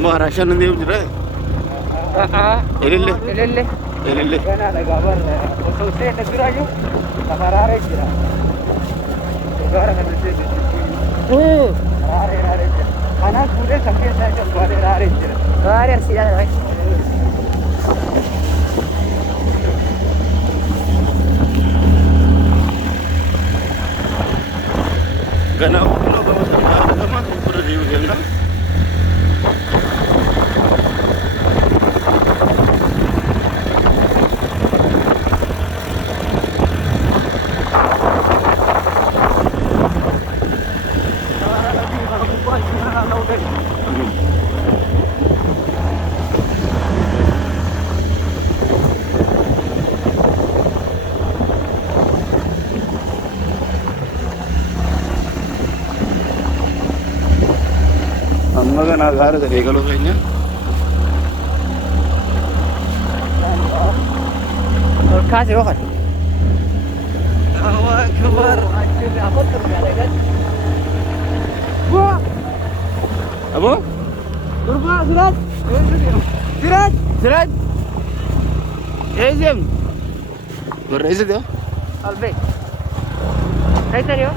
Amma Rashan nanti jira. Elille. Elille. Elille. Kana daga bar sosai da girayu kamarare jira. Gara kan ce rare ana kure sakke sai kan bare rare jira. Rare sila rai. Gana ulo kamu sama berdiri dia. Amma kan agar dari kalau kayaknya. Kasih rokan. Awak kebar. Apa terjadi kan? Wah. Apa? Durba surat. Surat. Surat. Ezem. Berezet ya? Albek. Hai tadi yo.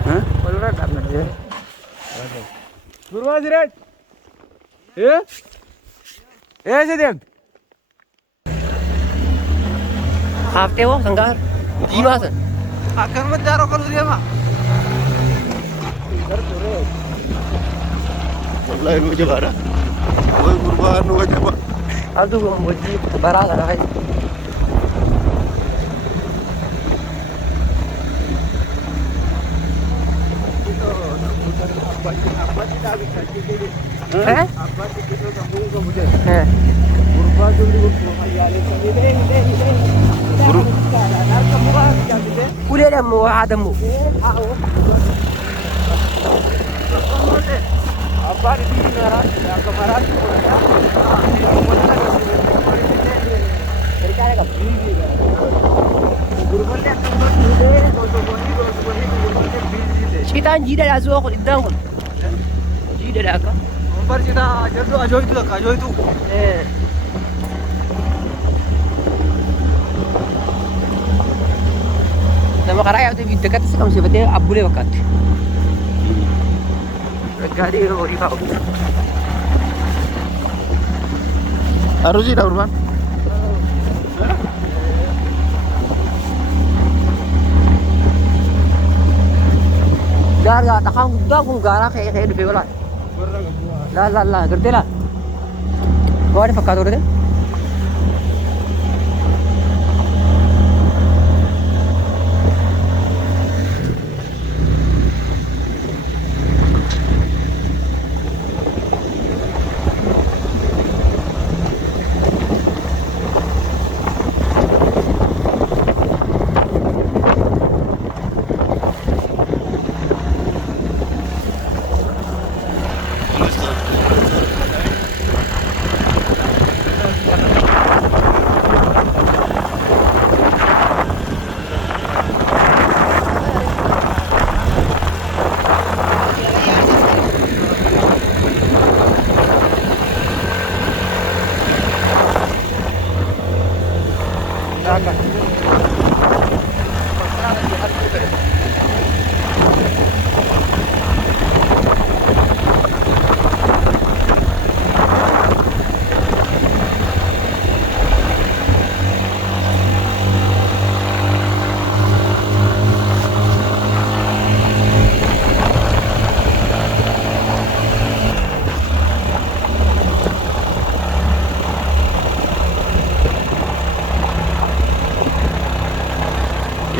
Hah? Boleh tak nak je? Durba surat. Ya? Ezem. Hafte wo sangar. Jimasan. Akan menjaro kalau dia mah. Wallahi nu jabara. Woi kurban nu jabara. Aduh muji barang ada hai. Eh? Guru. Kuliah dia mau ada mu. Apa di sini nara? Kemarin Kita jida dah zuak idang. Jida dah ka. Umbar kita jadu ajo itu lah, ajo itu. Nama karaya tu dekat sih kamu sebetulnya abule wakat. Gadi ori kau. Harus sih dah urban. Gara takang dah kung gara kayak di viola. La, gede lah. Kau ada fakir tu?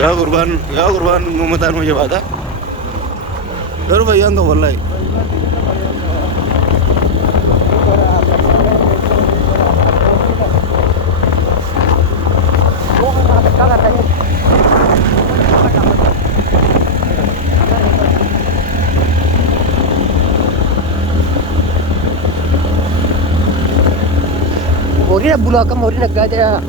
Ya kurban memetan muja bata. Daru bayang kau wallahi. Ori nak bulakam, ori nak gada.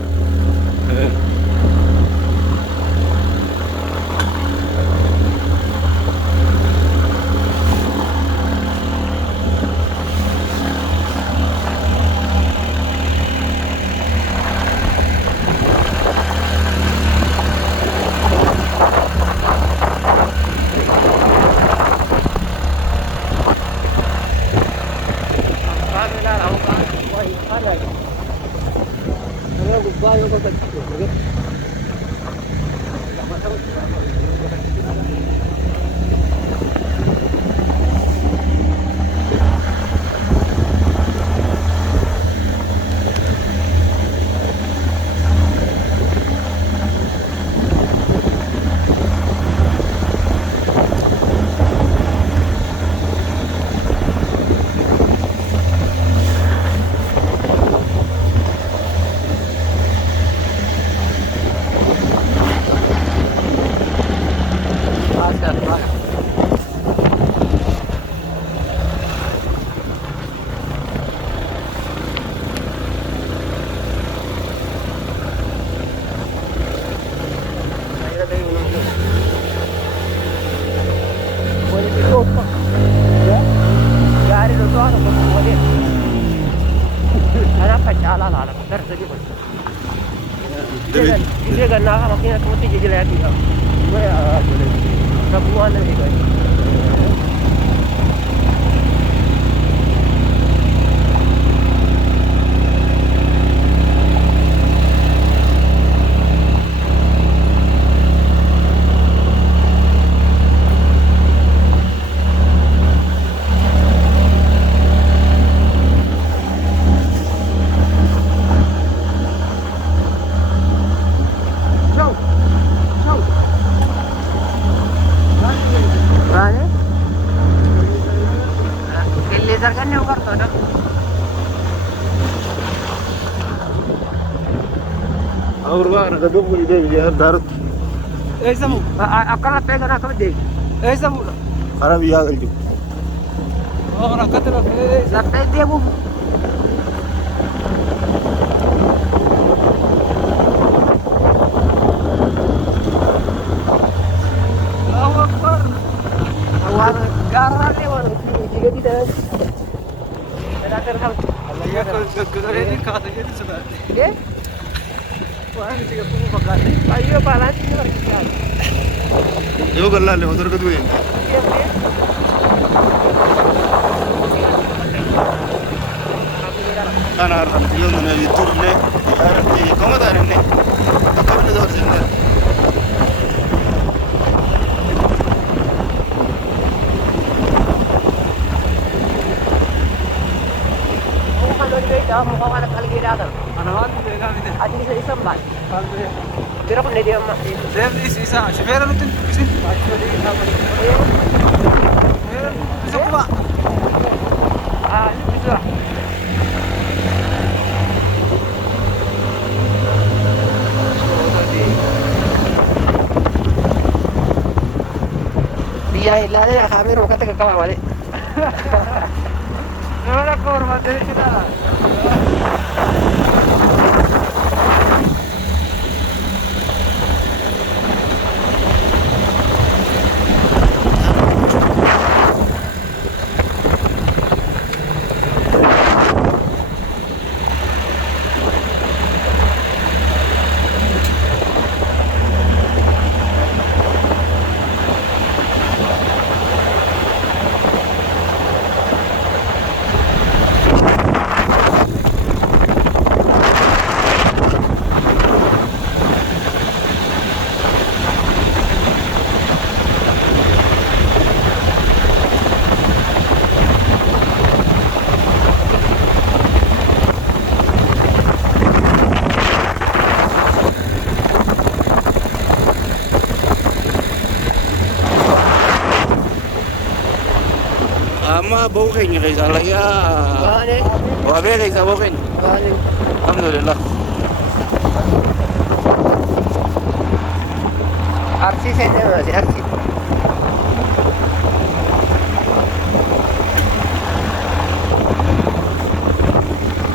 Hindi kan nakakakina kung tigil lagi ka. Gue boleh. Kabuan lagi guys. Mana? Laser kan yang kartu ada. और वहाँ नकदों को इधर यार दारत ऐसा मु अकल पेगा ना कब दे ऐसा मु खराब याद है जो और अकल लगता है दे वो Allahu Akbar awal garang ni wan tiga tidak ada terhal Allah ya kalau ini kata jadi sudah eh wah ini tiga puluh makan ayo balas ini lagi kan जो कर ला ले उधर का तू है أنا أعرف اليوم أنا يطورني يعرف كم دارني كم ندور زين Mukhang anak kali kita kan? Anawan, ada di sana sambat. Kira pun dia mak. Saya di sisa. Shifera lutin kisin. Bisa kuat. Ini bisa. Dia ilahnya ya kami rumah kata kekawal balik. Mana korban dari kita? ama booking kayo sa laya wabe kayo sa booking alhamdulillah RC saya masih RC